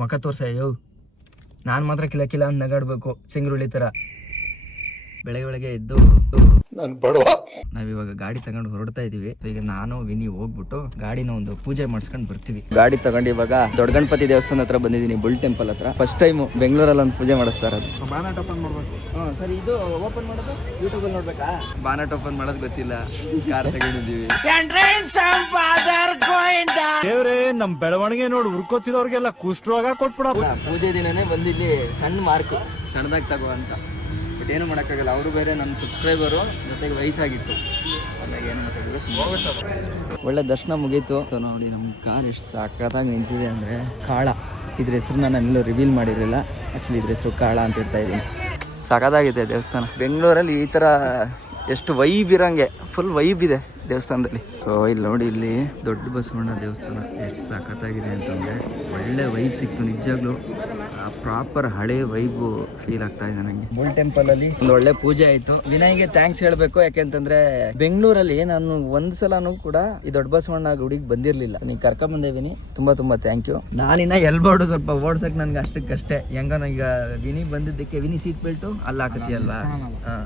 ಮುಖ ತೋರ್ಸಯ್ಯೋ. ನಾನು ಮಾತ್ರ ಕಿಲ ಕಿಲ ಅಂತ ನಗಾಡ್ಬೇಕು ಸಿಂಗ್ರುಳಿ ಥರ. ಬೆಳಗ್ಗೆ ಎದ್ದು ನಾವಿವಾಗ ಗಾಡಿ ತಗೊಂಡು ಹೊರಡ್ತಾ ಇದೀವಿ. ಈಗ ನಾನು ವಿನಿ ಹೋಗ್ಬಿಟ್ಟು ಗಾಡಿನ ಒಂದು ಪೂಜೆ ಮಾಡಿಸ್ಕೊಂಡು ಬರ್ತೀವಿ. ಗಾಡಿ ತಗೊಂಡು ಇವಾಗ ದೊಡ್ಡ ಗಣಪತಿ ದೇವಸ್ಥಾನ ಹತ್ರ ಬಂದಿದ್ದೀನಿ, ಬುಲ್ ಟೆಂಪಲ್ ಹತ್ರ. ಫಸ್ಟ್ ಟೈಮ್ ಬೆಂಗಳೂರಲ್ಲಿ ಒಂದು ಪೂಜೆ ಮಾಡಿಸ್ತಾ ಇರೋದು. ಬಾನಟ್ ಓಪನ್ ಮಾಡ್ಬೇಕು. ಸರಿ, ಇದು ಓಪನ್ ಮಾಡೋದು ಯೂಟ್ಯೂಬಲ್ಲಿ ನೋಡ್ಬೇಕಾ? ಬಾನಟ್ ಓಪನ್ ಮಾಡೋದು ಗೊತ್ತಿಲ್ಲ, ಕಾರ್ ತಗೊಂಡಿದ್ದೀವಿ. ದೇವ್ರೇ, ನಮ್ ಬೆಳವಣಿಗೆ ನೋಡಿ ಹುರ್ಕೋತಿರೋರ್ಗೆಲ್ಲ ಕುಷ್ಠರೋಗ ಕೊಟ್ಬಿಡ. ಪೂಜೆ ದಿನನೇ ಬಂದಿಲ್ಲಿ ಸಣ್ಣ ಮಾರ್ಕು, ಸಣ್ಣದಾಗಿ ತಗೋ ಅಂತ. ಬಟ್ ಏನು ಮಾಡೋಕ್ಕಾಗಲ್ಲ, ಅವರು ಬೇರೆ ನನ್ನ ಸಬ್ಸ್ಕ್ರೈಬರು, ಜೊತೆಗೆ ವಯಸ್ಸಾಗಿತ್ತು. ಆಮೇಲೆ ಏನು ಮಾಡೋಕ್ಕಾಗಲ್ಲ. ಒಳ್ಳೆ ದರ್ಶನ ಮುಗೀತು. ನೋಡಿ ನಮ್ಮ ಕಾರ್ ಎಷ್ಟು ಸಖತ್ತಾಗಿ ನಿಂತಿದೆ ಅಂದರೆ, ಕಾಳ. ಇದ್ರ ಹೆಸರು ನಾನು ಎಲ್ಲೂ ರಿವೀಲ್ ಮಾಡಿರಲಿಲ್ಲ. ಆ್ಯಕ್ಚುಲಿ ಇದ್ರ ಹೆಸರು ಕಾಳ ಅಂತ ಇರ್ತಾ ಇದ್ದೀನಿ. ಸಖತ್ತಾಗಿದೆ ದೇವಸ್ಥಾನ. ಬೆಂಗಳೂರಲ್ಲಿ ಈ ಥರ ಎಷ್ಟು ವೈಬ್ ಇರೋಂಗೆ ಫುಲ್ ವೈಬ್ ಇದೆ ದೇವಸ್ಥಾನದಲ್ಲಿ. ಸೊ ಇಲ್ಲಿ ನೋಡಿ, ಇಲ್ಲಿ ದೊಡ್ಡ ಬಸವಣ್ಣ ದೇವಸ್ಥಾನ ಎಷ್ಟು ಸಖತ್ತಾಗಿದೆ ಅಂತಂದರೆ ಒಳ್ಳೆ ವೈಬ್ ಸಿಕ್ತು ನಿಜವಾಗ್ಲೂ. ಪ್ರಾಪರ್ ಹಳೆ ವೈಬು ಫೀಲ್ ಆಗ್ತಾ ಇದೆ ನನಗೆ. ಬುಲ್ ಟೆಂಪಲ್ ಅಲ್ಲಿ ಒಂದು ಒಳ್ಳೆ ಪೂಜೆ ಆಯಿತು. ವಿನಯ್ಗೆ ಥ್ಯಾಂಕ್ಸ್ ಹೇಳಬೇಕು, ಯಾಕೆಂತಂದ್ರೆ ಬೆಂಗಳೂರಲ್ಲಿ ನಾನು ಒಂದ್ಸಲನೂ ಕೂಡ ಈ ದೊಡ್ಡ ಬಸವಣ್ಣ ಗುಡಿಗೆ ಬಂದಿರಲಿಲ್ಲ. ನೀನು ಕರ್ಕೊಂಬಂದೆ ವಿನಿ, ತುಂಬ ತುಂಬ ಥ್ಯಾಂಕ್ ಯು. ನಾನಿನ್ನ ಎಲ್ಬೋರ್ಡು ಸ್ವಲ್ಪ ಓಡ್ಸಕ್ಕೆ ನನಗೆ ಅಷ್ಟಕ್ಕಷ್ಟೇ. ಹೆಂಗೋ ಈಗ ವಿನಿ ಬಂದಿದ್ದಕ್ಕೆ, ವಿನಿ ಸೀಟ್ ಬೆಲ್ಟು ಅಲ್ಲಿ ಹಾಕತಿಯಲ್ವಾ? ಹಾಂ,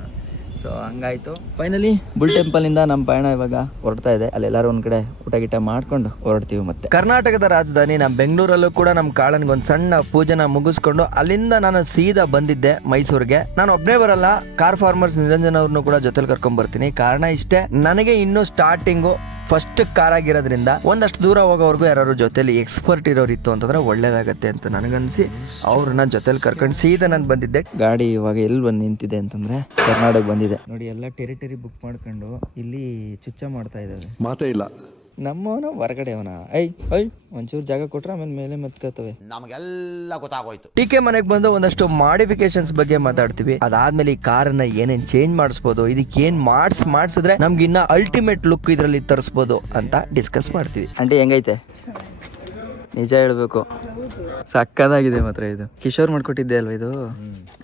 ಸೊ ಹಂಗಾಯ್ತು. ಫೈನಲಿ ಬುಲ್ ಟೆಂಪಲ್ ಇಂದ ನಮ್ಮ ಪಯಣ ಇವಾಗ ಹೊರಡ್ತಾ ಇದೆ. ಅಲ್ಲೆಲ್ಲರೂ ಒಂದ್ ಕಡೆ ಊಟ ಗೀಟ ಮಾಡ್ಕೊಂಡು ಹೊರಡ್ತೀವಿ. ಮತ್ತೆ ಕರ್ನಾಟಕದ ರಾಜಧಾನಿ ನಮ್ಮ ಬೆಂಗಳೂರಲ್ಲೂ ಕೂಡ ನಮ್ಮ ಕಾಳನ್ಗೆ ಒಂದು ಸಣ್ಣ ಪೂಜೆನ ಮುಗಿಸ್ಕೊಂಡು ಅಲ್ಲಿಂದ ನಾನು ಸೀದಾ ಬಂದಿದ್ದೆ ಮೈಸೂರಿಗೆ. ನಾನು ಒಬ್ಬನೇ ಬರಲ್ಲ, ಕಾರ್ ಫಾರ್ಮರ್ಸ್ ನಿರಂಜನ್ ಅವ್ರನ್ನು ಕೂಡ ಜೊತೆಲಿ ಕರ್ಕೊಂಡ್ ಬರ್ತೀನಿ. ಕಾರಣ ಇಷ್ಟೇ, ನನಗೆ ಇನ್ನೂ ಸ್ಟಾರ್ಟಿಂಗು ಫಸ್ಟ್ ಕಾರ್ ಆಗಿರೋದ್ರಿಂದ ಒಂದಷ್ಟು ದೂರ ಹೋಗೋವರೆಗೂ ಯಾರು ಜೊತೆಲಿ ಎಕ್ಸ್ಪರ್ಟ್ ಇರೋರು ಇತ್ತು ಅಂತಂದ್ರೆ ಒಳ್ಳೇದಾಗತ್ತೆ ಅಂತ ನನಗನ್ಸಿ ಅವ್ರನ್ನ ಜೊತೆಲಿ ಕರ್ಕೊಂಡು ಸೀದಾ ನಾನು ಬಂದಿದ್ದೆ. ಗಾಡಿ ಇವಾಗ ಎಲ್ಲಿ ಬಂದು ನಿಂತಿದೆ ಅಂತಂದ್ರೆ ಕರ್ನಾಟಕ ಬಂದಿದೆ. ನೋಡಿ, ಎಲ್ಲ ಟೆರಿಟರಿ ಬುಕ್ ಮಾಡ್ಕೊಂಡು ಇಲ್ಲಿ ಚುಚ್ಚ ಮಾಡ್ತಾ ಇದ್ದಾರೆ. ಮಾತೇ ಇಲ್ಲ. ನಮ್ಮವನ ಹೊರಗಡೆ ಅವನ ಒಂಚೂರು ಜಾಗ ಕೊಟ್ರೆ ಆಮೇಲೆ ಮೇಲೆ ಮತ್ಕತ್ತವೆ. ನಮಗೆಲ್ಲ ಗೊತ್ತಾಗೋಯ್ತು. ಟಿಕೆ ಮನೆಗೆ ಬಂದು ಒಂದಷ್ಟು ಮಾಡಿಫಿಕೇಶನ್ಸ್ ಬಗ್ಗೆ ಮಾತಾಡ್ತೀವಿ. ಅದಾದ್ಮೇಲೆ ಈ ಕಾರನ್ನ ಏನೇನ್ ಚೇಂಜ್ ಮಾಡಿಸ್ಬೋದು, ಇದಕ್ಕೆ ಏನ್ ಮಾಡಿಸಿದ್ರೆ ನಮ್ಗೆ ಇನ್ನ ಅಲ್ಟಿಮೇಟ್ ಲುಕ್ ಇದ್ರಲ್ಲಿ ತರಿಸ್ಬೋದು ಅಂತ ಡಿಸ್ಕಸ್ ಮಾಡ್ತೀವಿ. ಆಂಟಿ ಹೆಂಗೈತೆ? ನಿಜ ಹೇಳ್ಬೇಕು, ಸಕ್ಕದಾಗಿದೆ ಮಾತ್ರ. ಇದು ಕಿಶೋರ್ ಮಾಡ್ಕೊಟ್ಟಿದ್ದೆ ಅಲ್ವಾ? ಇದು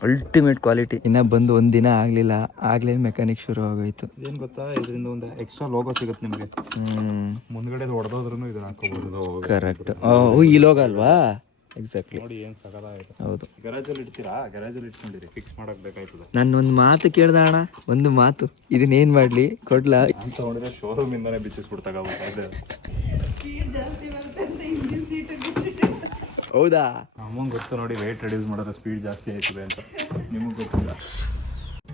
ಅಲ್ಟಿಮೇಟ್ ಕ್ವಾಲಿಟಿ. ಇನ್ನ ಬಂದು ಒಂದಿನ ಆಗ್ಲಿಲ್ಲ, ಆಗ್ಲೇ ಮೆಕ್ಯಾನಿಕ್ ಶುರು ಆಗೋಯ್ತು. ಏನ್ ಗೊತ್ತಾ, ಇದರಿಂದ ಒಂದು ಎಕ್ಸ್ಟ್ರಾ ಲೋಗೋ ಸಿಗುತ್ತೆ ನಿಮಗೆ. ಮುಂದ್ಗಡೆ ಹೊಡೆದೋದ್ರೂ ಇದು ಹಾಕೋಬಹುದು. ಕರೆಕ್ಟ್. ಈ ಲೋಗೋ ಅಲ್ವಾ? ಎಕ್ಸಾಕ್ಟ್ಲಿ. ನೋಡಿ ಏನ್ ಸಕದಾಗಿದೆ. ಹೌದು. ಗರಾಜಲ್ಲಿ ಇಡ್ತೀರಾ? ಗರಾಜಲ್ಲಿ ಇಟ್ಕೊಂಡಿರಿ, ಫಿಕ್ಸ್ ಮಾಡಕ್ ಬೇಕಾಯ್ತದೆ. ನಾನು ಒಂದು ಮಾತು ಕೇಳ್ದ ಅಣ್ಣ, ಒಂದು ಮಾತು. ಇದನ್ನೇನ್ ಮಾಡ್ಲಿ, ಕೊಡ್ಲಾ ಅಂತ ನೋಡಿದ್ರೆ ಶೋರೂಮ್ ಇಂದಾನೆ ಬಿಚ್ಚಿಸ್ಬಿಡ್ತಾಗ. ಹೌದಾ? ನಮಗೆ ಗೊತ್ತು ನೋಡಿ, ವೇಟ್ ರೆಡ್ಯೂಸ್ ಮಾಡಿದ್ರೆ ಸ್ಪೀಡ್ ಜಾಸ್ತಿ ಆಯ್ತದೆ ಅಂತ. ನಿಮಗೆ ಗೊತ್ತಿಲ್ಲ.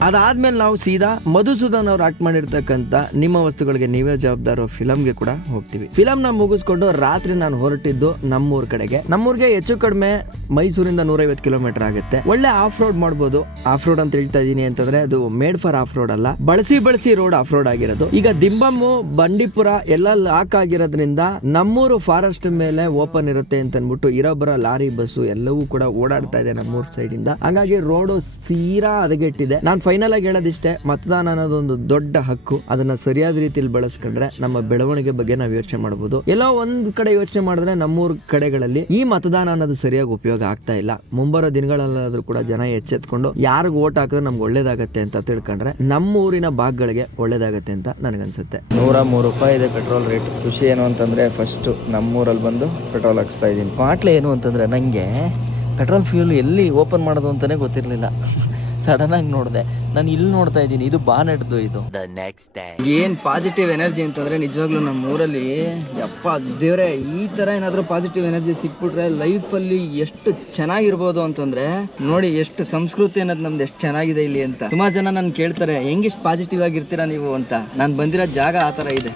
ಅದಾದ್ಮೇಲೆ ನಾವು ಸೀದಾ ಮಧುಸೂದನ್ ಅವ್ರು ಆಕ್ಟ್ ಮಾಡಿರ್ತಕ್ಕಂಥ ನಿಮ್ಮ ವಸ್ತುಗಳಿಗೆ ನೀವೇ ಜವಾಬ್ದಾರ ಫಿಲಮ್ಗೆ ಕೂಡ ಹೋಗ್ತೀವಿ. ಫಿಲಮ್ನ ಮುಗಿಸ್ಕೊಂಡು ರಾತ್ರಿ ನಾನು ಹೊರಟಿದ್ದು ನಮ್ಮೂರ್ ಕಡೆಗೆ. ನಮ್ಮೂರ್ಗೆ ಹೆಚ್ಚು ಕಡಿಮೆ ಮೈಸೂರಿಂದ 150 ಕಿಲೋಮೀಟರ್ ಆಗುತ್ತೆ. ಒಳ್ಳೆ ಆಫ್ ರೋಡ್ ಮಾಡ್ಬೋದು. ಆಫ್ ರೋಡ್ ಅಂತ ಹೇಳ್ತಾ ಇದೀನಿ ಅಂತಂದ್ರೆ ಅದು ಮೇಡ್ ಫಾರ್ ಆಫ್ ರೋಡ್ ಅಲ್ಲ, ಬಳಸಿ ರೋಡ್ ಆಫ್ ರೋಡ್ ಆಗಿರೋದು. ಈಗ ದಿಂಬಮ್ಮು, ಬಂಡೀಪುರ ಎಲ್ಲ ಲಾಕ್ ಆಗಿರೋದ್ರಿಂದ ನಮ್ಮೂರು ಫಾರೆಸ್ಟ್ ಮೇಲೆ ಓಪನ್ ಇರುತ್ತೆ ಅಂತ ಅನ್ಬಿಟ್ಟು ಇರೋಬ್ಬರ ಲಾರಿ ಬಸ್ಸು ಎಲ್ಲವೂ ಕೂಡ ಓಡಾಡ್ತಾ ಇದೆ ನಮ್ಮೂರ್ ಸೈಡ್ ಇಂದ. ಹಾಗಾಗಿ ರೋಡು ತೀರಾ ಹದಗೆಟ್ಟಿದೆ. ನಾನು ಫೈನಲ್ ಆಗಿ ಹೇಳೋದಿಷ್ಟೇ, ಮತದಾನ ಅನ್ನೋದೊಂದು ದೊಡ್ಡ ಹಕ್ಕು. ಅದನ್ನ ಸರಿಯಾದ ರೀತಿಯಲ್ಲಿ ಬಳಸ್ಕೊಂಡ್ರೆ ನಮ್ಮ ಬೆಳವಣಿಗೆ ಬಗ್ಗೆ ನಾವು ಯೋಚನೆ ಮಾಡಬಹುದು. ಎಲ್ಲೋ ಒಂದ್ ಕಡೆ ಯೋಚನೆ ಮಾಡಿದ್ರೆ ನಮ್ಮೂರ್ ಕಡೆಗಳಲ್ಲಿ ಈ ಮತದಾನ ಅನ್ನೋದು ಸರಿಯಾಗಿ ಉಪಯೋಗ ಆಗ್ತಾ ಇಲ್ಲ. ಮುಂಬರೋ ದಿನಗಳಲ್ಲಾದ್ರೂ ಕೂಡ ಜನ ಎಚ್ಚೆತ್ಕೊಂಡು ಯಾರಿಗ ಓಟ್ ಹಾಕಿದ್ರೆ ನಮ್ಗೆ ಒಳ್ಳೇದಾಗತ್ತೆ ಅಂತ ತಿಳ್ಕೊಂಡ್ರೆ ನಮ್ಮೂರಿನ ಭಾಗಗಳಿಗೆ ಒಳ್ಳೇದಾಗತ್ತೆ ಅಂತ ನನಗನ್ಸುತ್ತೆ. 103 ರೂಪಾಯಿ ಇದೆ ಪೆಟ್ರೋಲ್ ರೇಟ್. ಖುಷಿ ಏನು ಅಂತಂದ್ರೆ, ಫಸ್ಟ್ ನಮ್ಮೂರಲ್ಲಿ ಬಂದು ಪೆಟ್ರೋಲ್ ಹಾಕ್ಸ್ತಾ ಇದ್ದೀನಿ. ಪಾಟ್ಲೆ ಏನು ಅಂತಂದ್ರೆ, ನಂಗೆ ಪೆಟ್ರೋಲ್ ಫ್ಯೂಲ್ ಎಲ್ಲಿ ಓಪನ್ ಮಾಡೋದು ಅಂತಾನೆ ಗೊತ್ತಿರಲಿಲ್ಲ. ಸಡನ್ ಆಗಿ ನೋಡಿದೆ. ನಾನು ಇಲ್ಲಿ ನೋಡ್ತಾ ಇದ್ದೀನಿ, ಇದು ಬಾನೆಟ್ದು. ಇದು ಏನ್ ಪಾಸಿಟಿವ್ ಎನರ್ಜಿ ಅಂತಂದ್ರೆ, ನಿಜವಾಗ್ಲೂ ನಮ್ಮ ಊರಲ್ಲಿ ಯಪ್ಪ ದೇವ್ರೆ, ಈ ತರ ಏನಾದ್ರು ಪಾಸಿಟಿವ್ ಎನರ್ಜಿ ಸಿಕ್ಬಿಟ್ರೆ ಲೈಫಲ್ಲಿ ಎಷ್ಟು ಚೆನ್ನಾಗಿರ್ಬೋದು ಅಂತಂದ್ರೆ. ನೋಡಿ ಎಷ್ಟು ಸಂಸ್ಕೃತಿ ಅನ್ನೋದು ನಮ್ದು ಎಷ್ಟು ಚೆನ್ನಾಗಿದೆ ಇಲ್ಲಿ ಅಂತ. ತುಂಬಾ ಜನ ನನ್ ಕೇಳ್ತಾರೆ, ಹೆಂಗಿಷ್ಟು ಪಾಸಿಟಿವ್ ಆಗಿರ್ತೀರಾ ನೀವು ಅಂತ. ನಾನು ಬಂದಿರೋ ಜಾಗ ಆ ತರ ಇದೆ.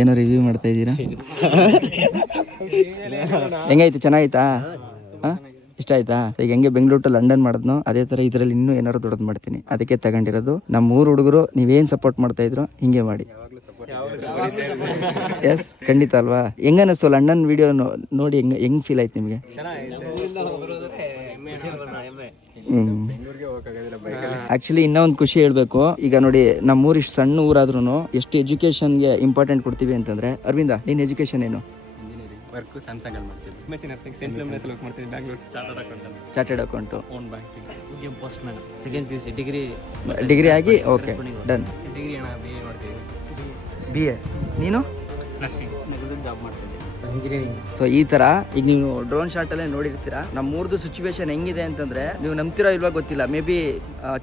ಏನೋ ರಿವ್ಯೂ ಮಾಡ್ತಾ ಇದ್ದೀರಾ? ಹೆಂಗಾಯ್ತು? ಚೆನ್ನಾಯ್ತಾ? ಹಾಂ, ಇಷ್ಟ ಆಯ್ತಾ? ಈಗ ಹೆಂಗೆ ಬೆಂಗಳೂರು ಟು ಲಂಡನ್ ಮಾಡಿದ್ನೋ ಅದೇ ಥರ ಇದರಲ್ಲಿ ಇನ್ನೂ ಏನಾದ್ರು ದೊಡ್ಡದು ಮಾಡ್ತೀನಿ. ಅದಕ್ಕೆ ತಗೊಂಡಿರೋದು. ನಮ್ಮ ಊರು ಹುಡುಗರು ನೀವೇನು ಸಪೋರ್ಟ್ ಮಾಡ್ತಾ ಇದ್ರು ಹಿಂಗೆ ಮಾಡಿ. ಎಸ್, ಖಂಡಿತ ಅಲ್ವಾ? ಹೆಂಗನ್ನಿಸ್ತು ಲಂಡನ್ ವಿಡಿಯೋ ನೋಡಿ? ಹೆಂಗೆ ಫೀಲ್ ಆಯ್ತು ನಿಮಗೆ? ಆಕ್ಚುಲಿ ಇನ್ನೂ ಒಂದು ಖುಷಿ ಹೇಳ್ಬೇಕು. ಈಗ ನೋಡಿ, ನಮ್ಮೂರು ಇಷ್ಟು ಸಣ್ಣ ಊರಾದ್ರೂ ಎಷ್ಟು ಎಜುಕೇಶನ್ಗೆ ಇಂಪಾರ್ಟೆಂಟ್ ಕೊಡ್ತೀವಿ ಅಂತಂದ್ರೆ. ಅರವಿಂದ, ನಿನ್ನ ಎಜುಕೇಶನ್ ಏನು? ವರ್ಕ್ ಸ್ಯಾಮ್ಸಂಗ್ ಅಲ್ಲಿ ಮಾಡ್ತೀನಿ. MSc nursing saint luminous work ಮಾಡ್ತೀನಿ Bangalore. Chartered account, own banking, ಉದ್ಯಮ postman, second PUC, degree ಆಗಿ ಓಕೆ ಡನ್. ಡಿಗ್ರಿ ಅಣ್ಣ BA ಮಾಡ್ತೀವಿ. BA. ನೀನು? ನರ್ಸಿಂಗ್, ನಗರದಲ್ಲಿ ಜಾಬ್ ಮಾಡ್ತಿದ್ದೆ, ಇಂಜಿನಿಯರಿಂಗ್. ಸೊ ಈ ಥರ ಈಗ ನೀವು ಡ್ರೋನ್ ಶಾಟಲ್ಲೇ ನೋಡಿರ್ತೀರಾ. ನಮ್ಮೂರ್ದು ಸಿಚುವೇಶನ್ ಹೆಂಗಿದೆ ಅಂತಂದರೆ, ನೀವು ನಂಬ್ತಿರೋ ಇಲ್ವಾ ಗೊತ್ತಿಲ್ಲ. ಮೇ ಬಿ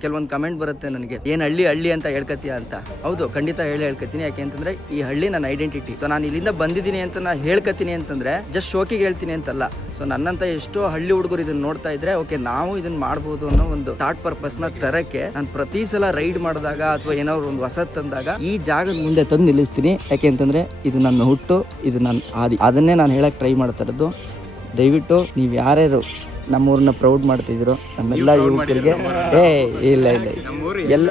ಕೆಲವೊಂದು ಕಮೆಂಟ್ ಬರುತ್ತೆ ನನಗೆ, ಏನು ಹಳ್ಳಿ ಅಂತ ಹೇಳ್ಕೊತೀಯ ಅಂತ. ಹೌದು, ಖಂಡಿತ ಹೇಳ್ಕೊತೀನಿ. ಯಾಕೆ ಅಂತಂದರೆ ಈ ಹಳ್ಳಿ ನನ್ನ ಐಡೆಂಟಿಟಿ. ಸೊ ನಾನು ಇಲ್ಲಿಂದ ಬಂದಿದ್ದೀನಿ ಅಂತ ನಾನು ಹೇಳ್ಕೊತೀನಿ ಅಂತಂದರೆ ಜಸ್ಟ್ ಶೋಕಿಗೆ ಹೇಳ್ತೀನಿ ಅಂತಲ್ಲ. ಸೊ ನನ್ನಂತ ಎಷ್ಟೋ ಹಳ್ಳಿ ಹುಡುಗರು ಇದನ್ನ ನೋಡ್ತಾ ಇದ್ರೆ, ಓಕೆ ನಾವು ಇದನ್ನ ಮಾಡ್ಬೋದು ಅನ್ನೋ ಒಂದು ಥಾಟ್ ಪರ್ಪಸ್ನ ತರಕ್ಕೆ ನಾನು ಪ್ರತಿ ಸಲ ರೈಡ್ ಮಾಡಿದಾಗ ಅಥವಾ ಏನಾದ್ರು ಒಂದು ಹೊಸತ್ ತಂದಾಗ ಈ ಜಾಗದ ಮುಂದೆ ತಂದು ನಿಲ್ಲಿಸ್ತೀನಿ. ಯಾಕೆ ಅಂತಂದರೆ ಇದು ನನ್ನ ಹುಟ್ಟು, ಇದು ನನ್ನ ಆದಿ. ಅದನ್ನೇ ನಾನು ಹೇಳಕ್ಕೆ ಟ್ರೈ ಮಾಡ್ತಾ ಇರೋದು. ದಯವಿಟ್ಟು ನೀವು ಯಾರ್ಯಾರು ನಮ್ಮೂರನ್ನ ಪ್ರೌಡ್ ಮಾಡ್ತಿದ್ರು, ನಮ್ಮೆಲ್ಲ ಯುವಕರಿಗೆ ಇಲ್ಲ ಎಲ್ಲ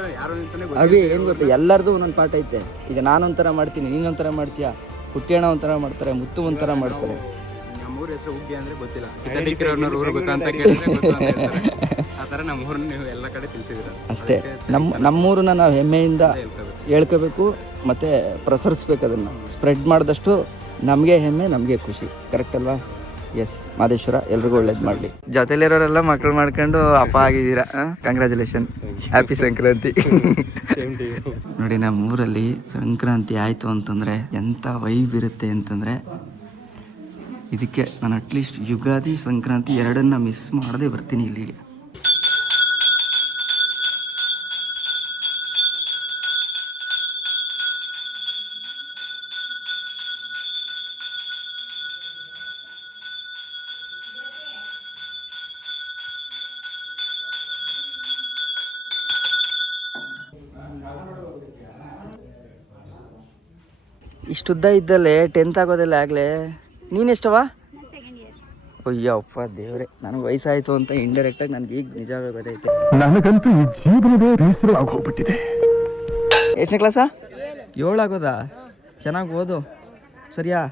ಅವಿ ಏನು ಗೊತ್ತಾ, ಎಲ್ಲರದು ಒಂದೊಂದು ಪಾಠ ಐತೆ. ಈಗ ನಾನೊಂಥರ ಮಾಡ್ತೀನಿ, ನೀನೊಂಥರ ಮಾಡ್ತೀಯ, ಹುಟ್ಟಿಯಣ್ಣ ಒಂಥರ ಮಾಡ್ತಾರೆ, ಮುತ್ತು ಒಂಥರ ಮಾಡ್ತಾರೆ. ನಮ್ಮೂರ ಹೆಸರು ಹುಗ್ಗಿ ಅಂದ್ರೆ ಗೊತ್ತಿಲ್ಲ, ಕಿತ್ತಡಿಕ್ಕಿರೋರ್ನವ್ರ ಊರು ಗೊತ್ತಾ ಅಂತ ಕೇಳಿದ್ರೆ ಗೊತ್ತು ಅಂತ ಹೇಳ್ತಾರೆ. ಆ ಥರ ನಮ್ಮ ಊರನ್ನ ನೀವು ಎಲ್ಲ ಕಡೆ ತಿಳಿಸಿದ್ದೀರ. ಅಷ್ಟೇ, ನಮ್ಮೂರನ್ನ ನಾವು ಹೆಮ್ಮೆಯಿಂದ ಹೇಳ್ಕೋಬೇಕು ಮತ್ತು ಪ್ರಸರಿಸ್ಬೇಕು. ಅದನ್ನು ಸ್ಪ್ರೆಡ್ ಮಾಡಿದಷ್ಟು ನಮಗೆ ಹೆಮ್ಮೆ, ನಮಗೆ ಖುಷಿ. ಕರೆಕ್ಟ್ ಅಲ್ವಾ? ಎಸ್, ಮಾದೇಶ್ವರ ಎಲ್ರಿಗೂ ಒಳ್ಳೇದು ಮಾಡಲಿ. ಜೊತೆಲಿರೋರೆಲ್ಲ ಮಕ್ಕಳು ಮಾಡ್ಕೊಂಡು ಅಪ್ಪ ಆಗಿದ್ದೀರಾ. Congratulation, happy Sankranti. ನೋಡಿ, ನಮ್ಮೂರಲ್ಲಿ ಸಂಕ್ರಾಂತಿ ಆಯಿತು ಅಂತಂದರೆ ಎಂಥ ವೈಬ್ ಇರುತ್ತೆ ಅಂತಂದರೆ, ಇದಕ್ಕೆ ನಾನು ಅಟ್ಲೀಸ್ಟ್ ಯುಗಾದಿ ಸಂಕ್ರಾಂತಿ ಎರಡನ್ನ ಮಿಸ್ ಮಾಡದೆ ಬರ್ತೀನಿ ಇಲ್ಲಿಗೆ. ಇಷ್ಟುದ್ದ ಇದ್ದಲ್ಲೇ 10th ಆಗೋದಲ್ಲ ಆಗಲೇ. ನೀನೆಷ್ಟವ? ಅಯ್ಯಪ್ಪ ದೇವ್ರೆ, ನನಗೆ ವಯಸ್ಸಾಯಿತು ಅಂತ ಇಂಡೈರೆಕ್ಟಾಗಿ ನನಗೆ ಈಗ ನಿಜವೇ ಗೊತ್ತೈತೆ. ನನಗಂತೂ ಈ ಜೀವನವೇ ಬೇಸರ ಆಗೋಗ್ಬಿಟ್ಟಿದೆ. ಎಷ್ಟನೇ ಕ್ಲಾಸಾ? 7 ಆಗೋದಾ? ಚೆನ್ನಾಗಿ ಓದು, ಸರಿಯಾ?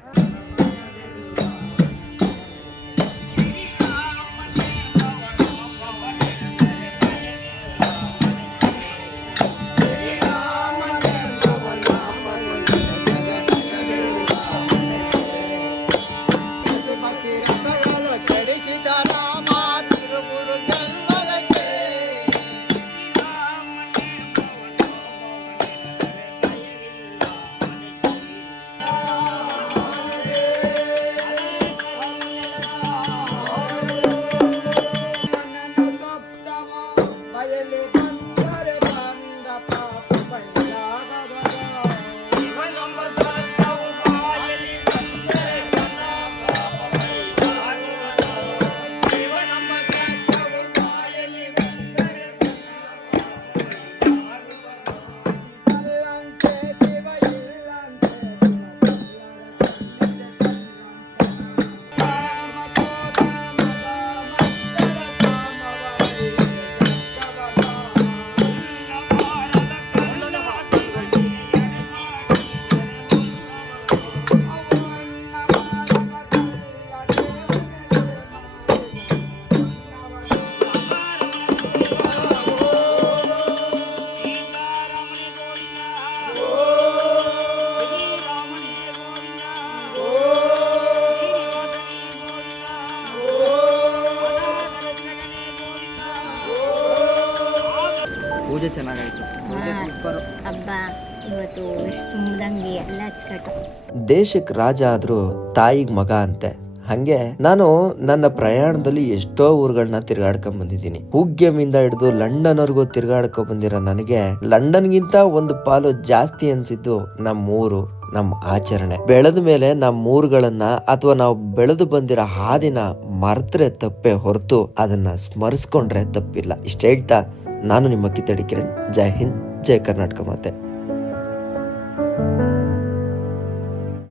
ಪೂಜೆ ಚೆನ್ನಾಗಾಯ್ತು. ಹಬ್ಬ ಇವತ್ತು ತುಂಬ್ದಂಗೆ ಎಲ್ಲ ಹಚ್ಕಟ್ಟು. ದೇಶಕ್ಕೆ ರಾಜ ಆದ್ರೂ ತಾಯಿಗೆ ಮಗ ಅಂತೆ. ಹಂಗೆ ನಾನು ನನ್ನ ಪ್ರಯಾಣದಲ್ಲಿ ಎಷ್ಟೋ ಊರುಗಳನ್ನ ತಿರ್ಗಾಡ್ಕೊಂಡ್ ಬಂದಿದ್ದೀನಿ. ಹುಗ್ಗೆಮಿಂದ ಹಿಡಿದು ಲಂಡನ್ ವರ್ಗೂ ತಿರ್ಗಾಡ್ಕೊಂಡ್ ಬಂದಿರೋ ನನಗೆ ಲಂಡನ್ಗಿಂತ ಒಂದು ಪಾಲು ಜಾಸ್ತಿ ಅನ್ಸಿದ್ದು ನಮ್ಮೂರು, ನಮ್ಮ ಆಚರಣೆ. ಬೆಳೆದ ಮೇಲೆ ನಮ್ಮ ಊರುಗಳನ್ನ ಅಥವಾ ನಾವು ಬೆಳೆದು ಬಂದಿರೋ ಹಾದಿನ ಮರ್ತರೆ ತಪ್ಪೆ ಹೊರತು ಅದನ್ನ ಸ್ಮರಿಸ್ಕೊಂಡ್ರೆ ತಪ್ಪಿಲ್ಲ. ಇಷ್ಟ ಹೇಳ್ತಾ ನಾನು ನಿಮ್ಮ ಕಿತ್ತಡಿ ಕಿರಣ್. ಜೈ ಹಿಂದ್, ಜೈ ಕರ್ನಾಟಕ ಮಾತೆ.